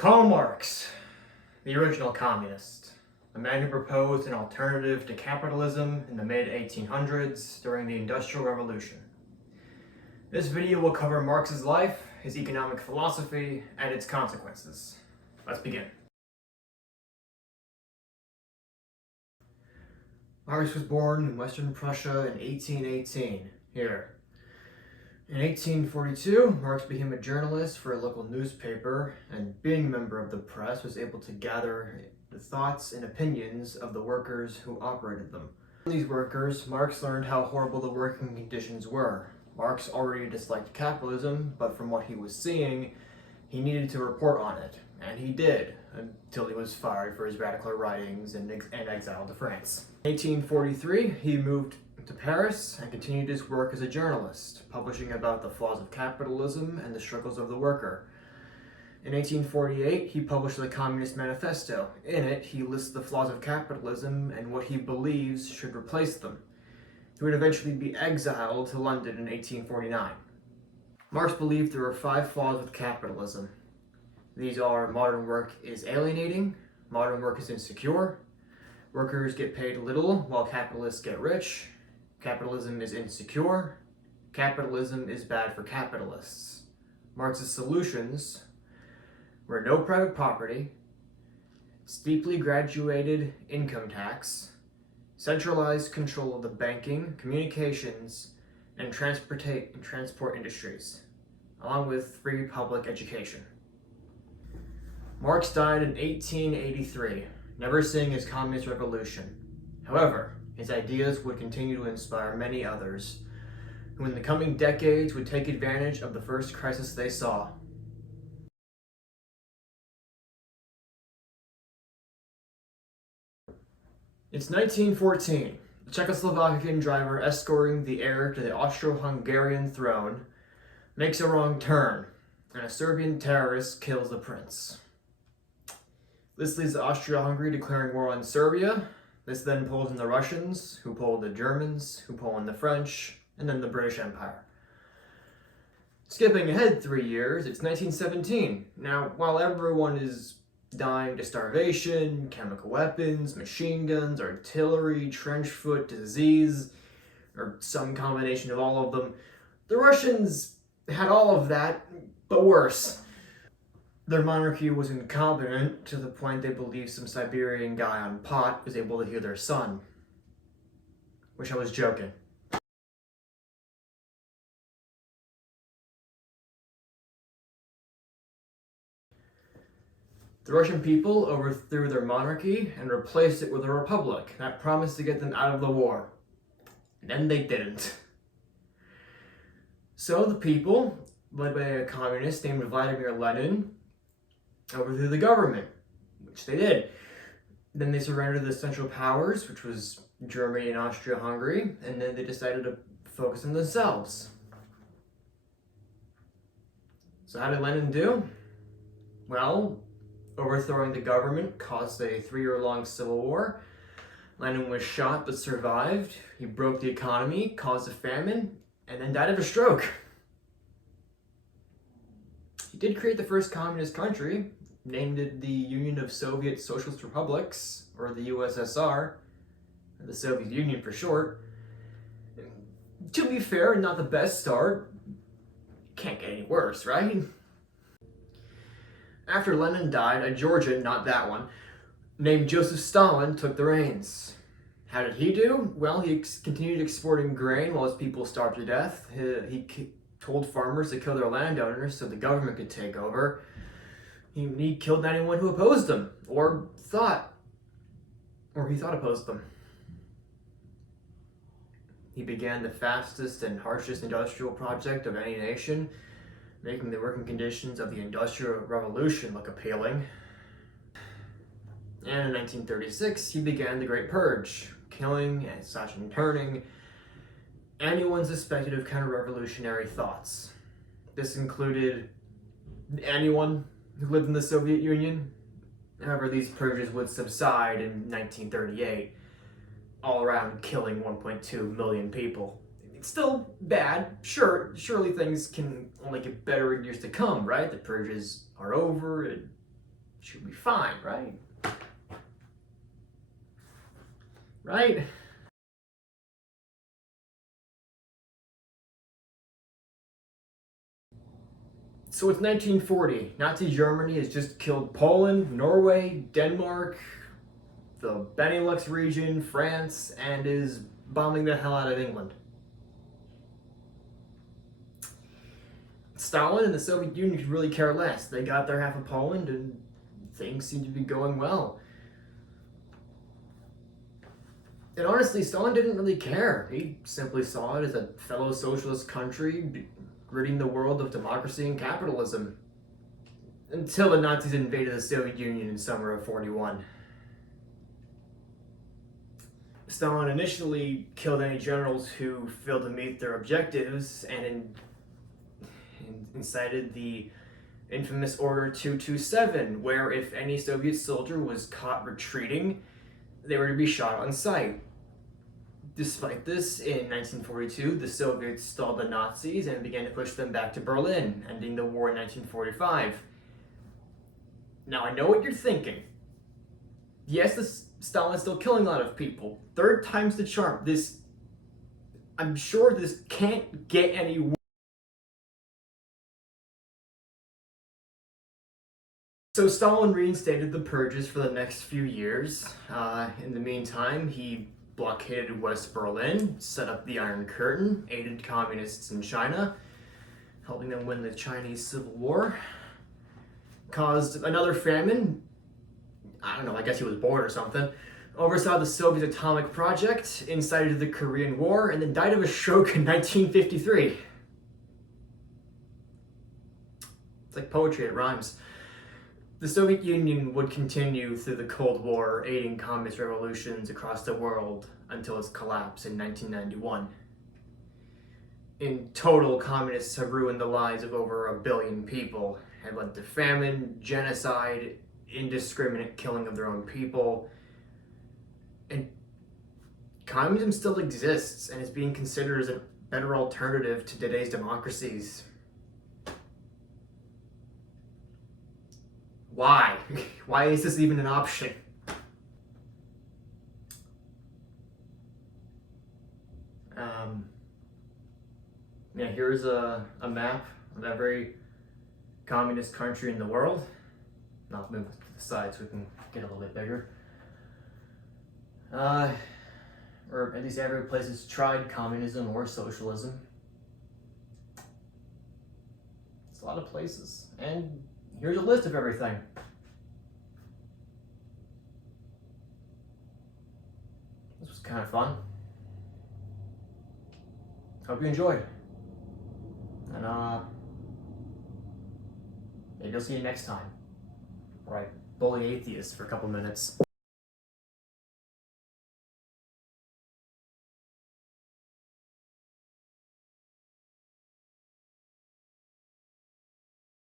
Karl Marx, the original communist, a man who proposed an alternative to capitalism in the mid-1800s during the Industrial Revolution. This video will cover Marx's life, his economic philosophy, and its consequences. Let's begin. Marx was born in Western Prussia in 1818, here. In 1842, Marx became a journalist for a local newspaper, and being a member of the press was able to gather the thoughts and opinions of the workers who operated them. From these workers, Marx learned how horrible the working conditions were. Marx already disliked capitalism, but from what he was seeing, he needed to report on it, and he did, until he was fired for his radical writings and exiled to France. In 1843, he moved to Paris and continued his work as a journalist, publishing about the flaws of capitalism and the struggles of the worker. In 1848, he published the Communist Manifesto. In it, he lists the flaws of capitalism and what he believes should replace them. He would eventually be exiled to London in 1849. Marx believed there were 5 flaws with capitalism. These are: modern work is alienating, modern work is insecure, workers get paid little while capitalists get rich, capitalism is insecure, capitalism is bad for capitalists. Marx's solutions were no private property, steeply graduated income tax, centralized control of the banking, communications, and transport industries, along with free public education. Marx died in 1883, never seeing his communist revolution. However, his ideas would continue to inspire many others, who in the coming decades would take advantage of the first crisis they saw. It's 1914. A Czechoslovakian driver escorting the heir to the Austro-Hungarian throne makes a wrong turn, and a Serbian terrorist kills the prince. This leads to Austria-Hungary declaring war on Serbia. This then pulls in the Russians, who pull in the Germans, who pull in the French, and then the British Empire. Skipping ahead 3 years, it's 1917. Now, while everyone is dying to starvation, chemical weapons, machine guns, artillery, trench foot, disease, or some combination of all of them, the Russians had all of that, but worse. Their monarchy was incompetent to the point they believed some Siberian guy on pot was able to heal their son. Wish I was joking. The Russian people overthrew their monarchy and replaced it with a republic that promised to get them out of the war. And then they didn't. So the people, led by a communist named Vladimir Lenin, overthrew the government, which they did. Then they surrendered the Central Powers, which was Germany and Austria-Hungary, and then they decided to focus on themselves. So how did Lenin do? Well, overthrowing the government caused a 3-year-long civil war. Lenin was shot but survived. He broke the economy, caused a famine, and then died of a stroke. He did create the first communist country, named it the Union of Soviet Socialist Republics, or the USSR, or the Soviet Union for short. To be fair, not the best start. Can't get any worse, right? After Lenin died, a Georgian, not that one, named Joseph Stalin took the reins. How did he do? Well, he continued exporting grain while his people starved to death. He told farmers to kill their landowners so the government could take over. He killed anyone who opposed him, or he thought opposed them. He began the fastest and harshest industrial project of any nation, making the working conditions of the Industrial Revolution look appealing. And in 1936, he began the Great Purge, killing and slashing and turning anyone suspected of counter-revolutionary thoughts. This included anyone who lived in the Soviet Union. However, these purges would subside in 1938, all around killing 1.2 million people. It's still bad, surely things can only get better in years to come, right? The purges are over, and Should be fine, right? Right? So it's 1940. Nazi Germany has just killed Poland, Norway, Denmark, the Benelux region, France, and is bombing the hell out of England. Stalin and the Soviet Union could really care less. They got their half of Poland and things seem to be going well. And honestly, Stalin didn't really care. He simply saw it as a fellow socialist country ridding the world of democracy and capitalism. Until the Nazis invaded the Soviet Union in summer of 41. Stalin initially killed any generals who failed to meet their objectives and incited the infamous Order 227, where if any Soviet soldier was caught retreating, they were to be shot on sight. Despite this, in 1942, the Soviets stalled the Nazis and began to push them back to Berlin, ending the war in 1945. Now, I know what you're thinking. Yes, Stalin's still killing a lot of people. Third time's the charm. I'm sure this can't get any worse. So Stalin reinstated the purges for the next few years. In the meantime, he blockaded West Berlin, set up the Iron Curtain, aided communists in China, helping them win the Chinese Civil War, caused another famine. I don't know, I guess he was bored or something. Oversaw the Soviet atomic project, incited the Korean War, and then died of a stroke in 1953. It's like poetry, it rhymes. The Soviet Union would continue through the Cold War, aiding communist revolutions across the world until its collapse in 1991. In total, communists have ruined the lives of over 1 billion people, have led to famine, genocide, indiscriminate killing of their own people, and communism still exists and is being considered as a better alternative to today's democracies. Why? Why is this even an option? Yeah, here's a map of every communist country in the world. I'll move to the side so we can get a little bit bigger. Or at least every place has tried communism or socialism. It's a lot of places. And here's a list of everything. This was kind of fun. Hope you enjoyed. And maybe I'll see you next time. All right, bully atheists for a couple minutes.